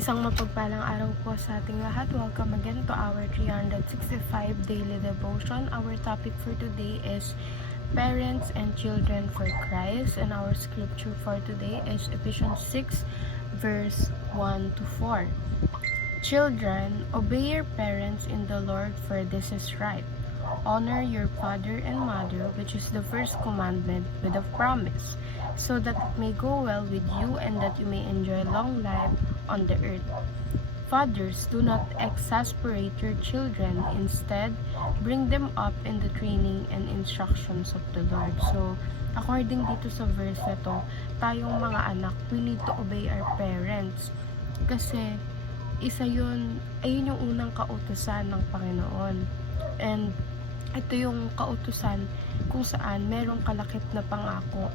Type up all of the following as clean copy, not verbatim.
Isang mapagpalang araw po sa ating lahat. Welcome again to our 365 daily devotion. Our topic for today is Parents and Children for Christ, and our scripture for today is Ephesians 6 verse 1 to 4. Children, obey your parents in the Lord, for this is right. Honor your father and mother, which is the first commandment with a promise, so that it may go well with you and that you may enjoy long life on the earth. Fathers, do not exasperate your children. Instead, bring them up in the training and instructions of the Lord. So, according dito sa verse na to, tayong mga anak, we need to obey our parents. Kasi, ayun yung unang kautusan ng Panginoon. And, ito yung kautusan kung saan merong kalakip na pangako.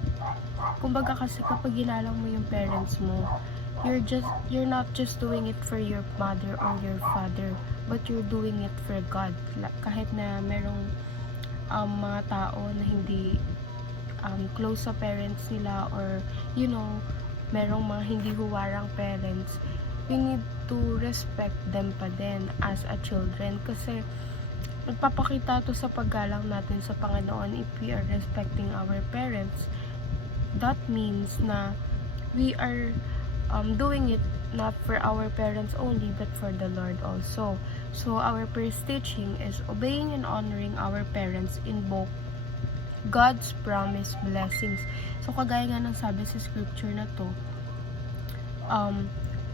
Kumbaga kasi kapag ginalang mo yung parents mo, you're not just doing it for your mother or your father, but you're doing it for God. Kahit na merong mga tao na hindi close sa parents nila, or merong mga hindi huwarang parents, we need to respect them pa din as a children, kasi nagpapakita to sa paggalang natin sa Panginoon. If we are respecting our parents, that means na we are doing it not for our parents only, but for the Lord also. So our first teaching is obeying and honoring our parents invoke God's promised blessings. So kagaya nga ng sabi sa scripture na to,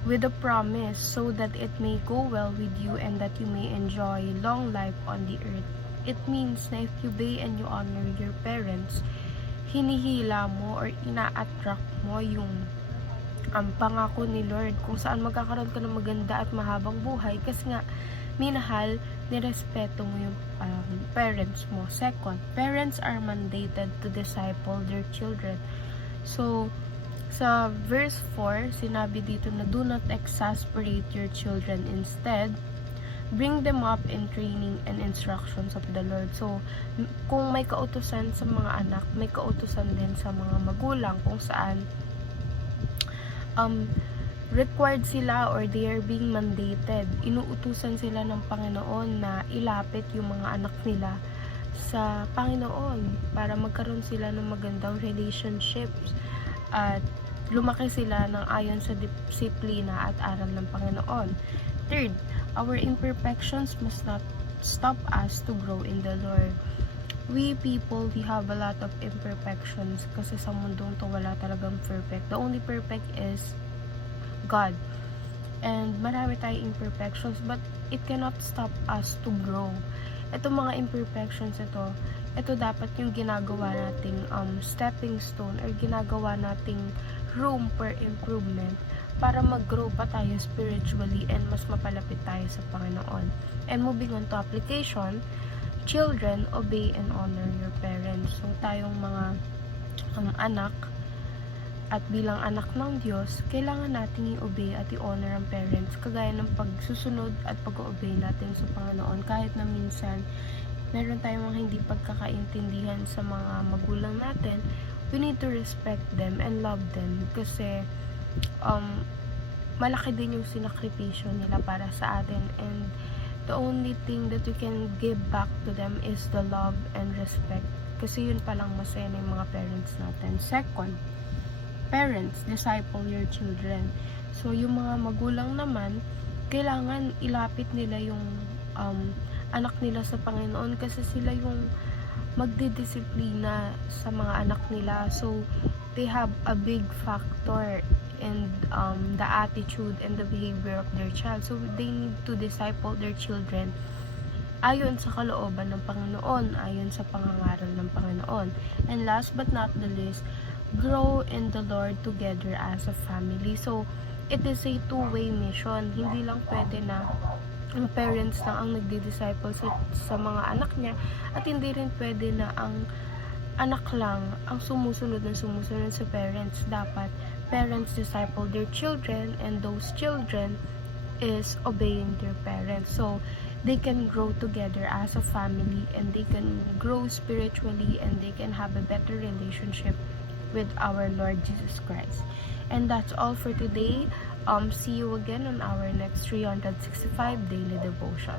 with a promise, so that it may go well with you and that you may enjoy long life on the earth. It means na if you obey and you honor your parents, hinihila mo or ina-attract mo yung pangako ni Lord kung saan magkakaroon ka ng maganda at mahabang buhay, kasi nga minahal, nirespeto mo yung parents mo. Second, parents are mandated to disciple their children. So sa verse 4, sinabi dito na do not exasperate your children. Instead, bring them up in training and instructions of the Lord. So, kung may kautusan sa mga anak, may kautusan din sa mga magulang, kung saan required sila, or they are being mandated. Inuutusan sila ng Panginoon na ilapit yung mga anak nila sa Panginoon para magkaroon sila ng magandang relationships at lumaki sila ng ayon sa disiplina at aral ng Panginoon. Third, our imperfections must not stop us to grow in the Lord. We people, we have a lot of imperfections, kasi sa mundong to wala talagang perfect. The only perfect is God. And marami tayong imperfections, but it cannot stop us to grow. Itong mga imperfections ito dapat yung ginagawa nating stepping stone, or ginagawa nating room for improvement para mag-grow pa tayo spiritually and mas mapalapit tayo sa Panginoon. And moving on to application, children, obey and honor your parents. So tayong mga anak, at bilang anak ng Diyos, kailangan nating i-obey at i-honor ang parents, kagaya ng pagsusunod at pag-obey natin sa Panginoon. Kahit na minsan meron tayong mga hindi pagkakaintindihan sa mga magulang natin, we need to respect them and love them, kasi malaki din yung sinakripisyo nila para sa atin, and the only thing that we can give back to them is the love and respect, kasi yun palang masaya na yung mga parents natin. Second, parents, disciple your children. So yung mga magulang naman, kailangan ilapit nila yung anak nila sa Panginoon, kasi sila yung magdidisiplina sa mga anak nila. So they have a big factor in the attitude and the behavior of their child. So they need to disciple their children ayon sa kalooban ng Panginoon, ayon sa pangangaral ng Panginoon. And last but not the least, grow in the Lord together as a family. So it is a two-way mission. Hindi lang pwede na ang parents lang ang nagdi-disciple sa mga anak niya, at hindi rin pwede na ang anak lang ang sumusunod sa parents. Dapat parents disciple their children, and those children is obeying their parents, so they can grow together as a family, and they can grow spiritually, and they can have a better relationship with our Lord Jesus Christ. And that's all for today. See you again on our next 365 daily devotion.